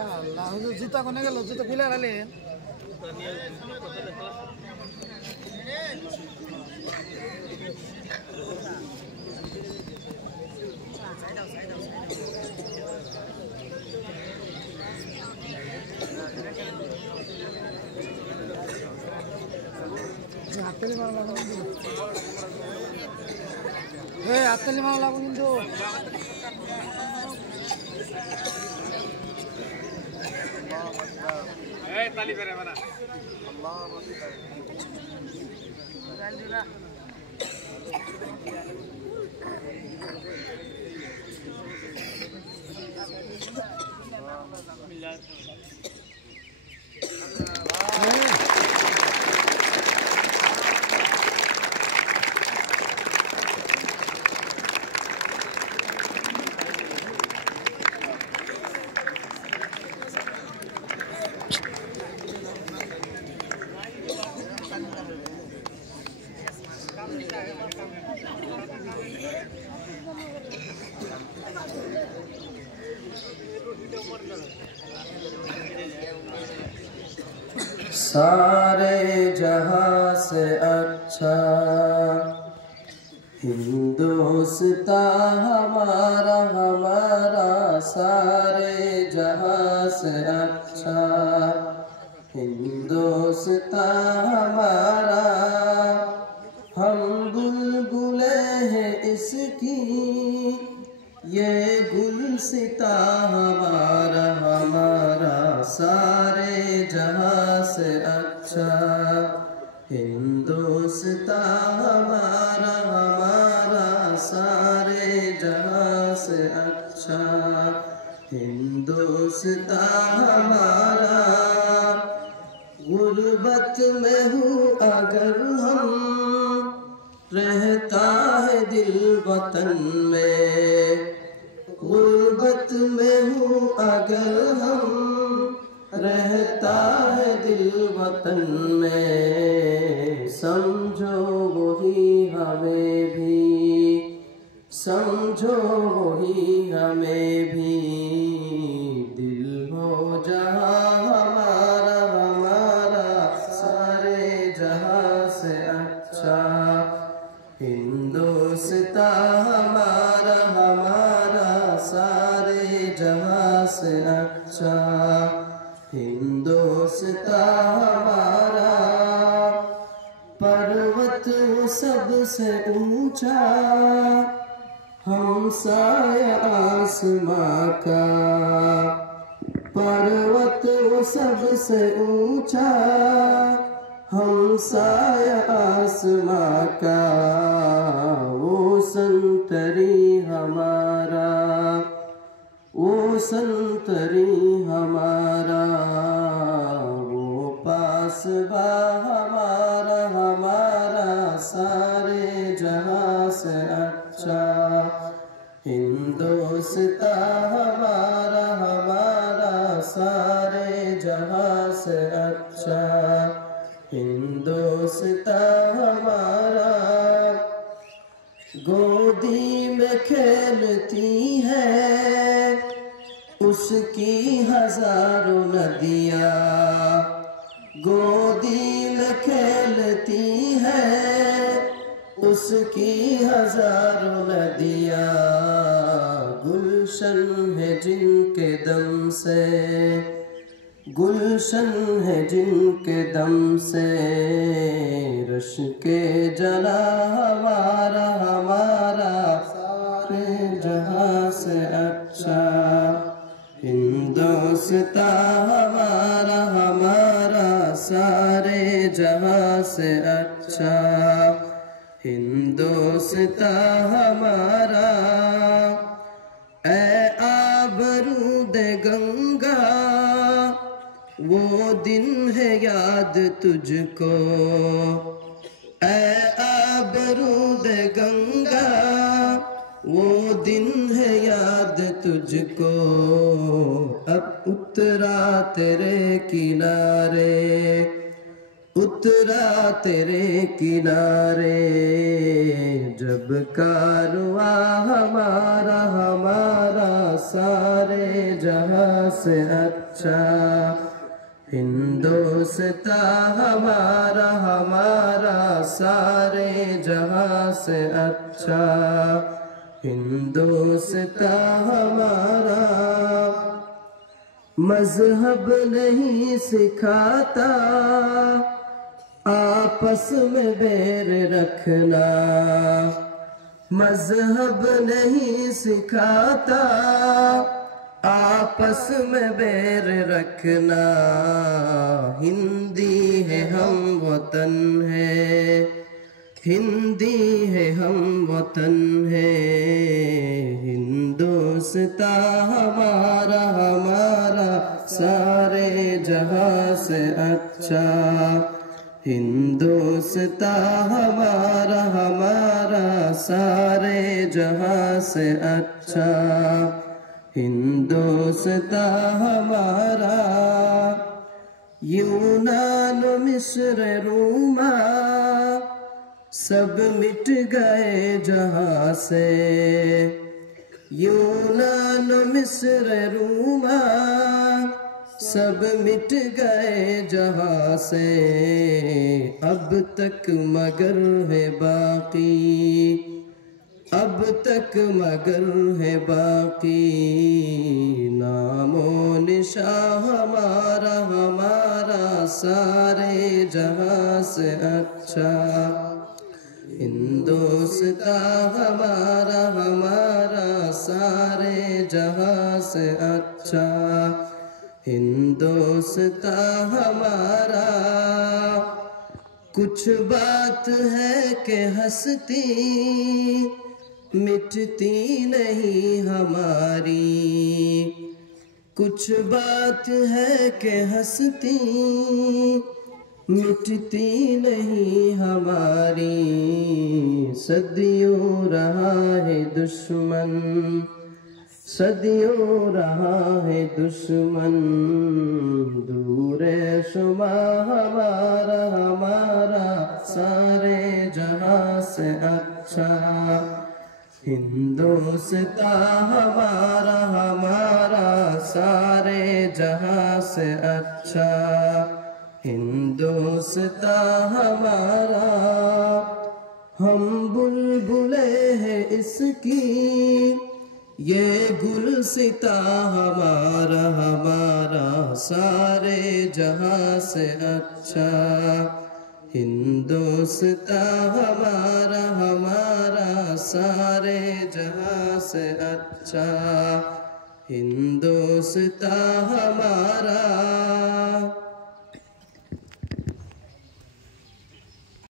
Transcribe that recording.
আল্লাহ হুজুর জুতা কোনে গেল জুতা খুলে রাখলেন হাততালি মারা লাগবে কিন্তু হাততালি মারা লাগবে কিন্তু ताली करे बना सारे जहां से अच्छा हिंदुस्तान हमारा हमारा सारे जहां से अच्छा हिंदुस्तान हमारा हम बुलबुले हैं इसकी ये गुलसिता हमारा हमारा सारे जहां से अच्छा हिंदुस्तान हमारा हमारा सारे जहां से अच्छा हिंदुस्तान हमारा गुर्बत में हूँ अगर हम रहता है दिल वतन में गुर्बत में हूँ अगर हम रहता है दिल वतन में समझो वही हमें भी समझो वही हमें भी दिल हो जहाँ हमारा हमारा सारे जहाँ से अच्छा हिंदुस्तान हमारा हमारा सारे जहाँ से अच्छा हिंदुस्तान हमारा पर्वत सबसे ऊंचा हमसाया आसमां का पर्वत सबसे ऊंचा हमसाया आसमां का वो संतरी हमारा वो संतरी हमारा वो पासबा हमारा हमारा सारे जहां से अच्छा हिंदुस्तान हमारा हमारा सारे जहां से अच्छा हिंदुस्तान हमारा गोदी में खेलती है उसकी हजारों नदियाँ गोदी में खेलती है उसकी हजारों नदियाँ गुलशन है जिनके दम से गुलशन है जिनके दम से रश के जला हमारा हमारा सारे जहां से अच्छा हिंदुस्तान हमारा हमारा सारे जहां से अच्छा हिंदुस्तान हमारा ऐ आबरूद गंगा वो दिन है याद तुझको ऐ आबरूद गंगा वो दिन है याद तुझको अब उतरा तेरे किनारे उतरा तेरे किनारे जब कारवां हमारा हमारा सारे जहां से अच्छा हिंदोस्तां हमारा हमारा सारे जहां से अच्छा हिंदोस्तां हमारा मजहब नहीं सिखाता आपस में बैर रखना मजहब नहीं सिखाता आपस में बैर रखना हिंदी है हम वतन है हिंदी है हम वतन है हिंदोस्तां हमारा हमारा सारे जहां से अच्छा हिंदोस्तां हमारा हमारा सारे जहां से अच्छा हिंदोस्तां हमारा यूनान मिस्र रोमा सब मिट गए जहां से यूनान मिस्र रोमा सब मिट गए जहां से अब तक मगर है बाकी अब तक मगर है बाकी नामो निशा हमारा हमारा सारे जहां से अच्छा हिंदोस्तां हमारा हमारा सारे जहां से अच्छा हिंदोस्तां हमारा कुछ बात है कि हंसती मिटती नहीं हमारी कुछ बात है कि हंसती मिटती नहीं हमारी सदियों रहा है दुश्मन सदियों रहा है दुश्मन दूर शुमा हमारा हमारा सारे जहां से अच्छा हिंदोस्तां हमारा हमारा सारे जहां से अच्छा हिंदोस्तां हमारा हम बुलबुले हैं इसकी ये गुलसिता हमारा हमारा सारे जहां से अच्छा हिंदोस्तां हमारा हमारा सारे जहां से अच्छा हिंदोस्तां हमारा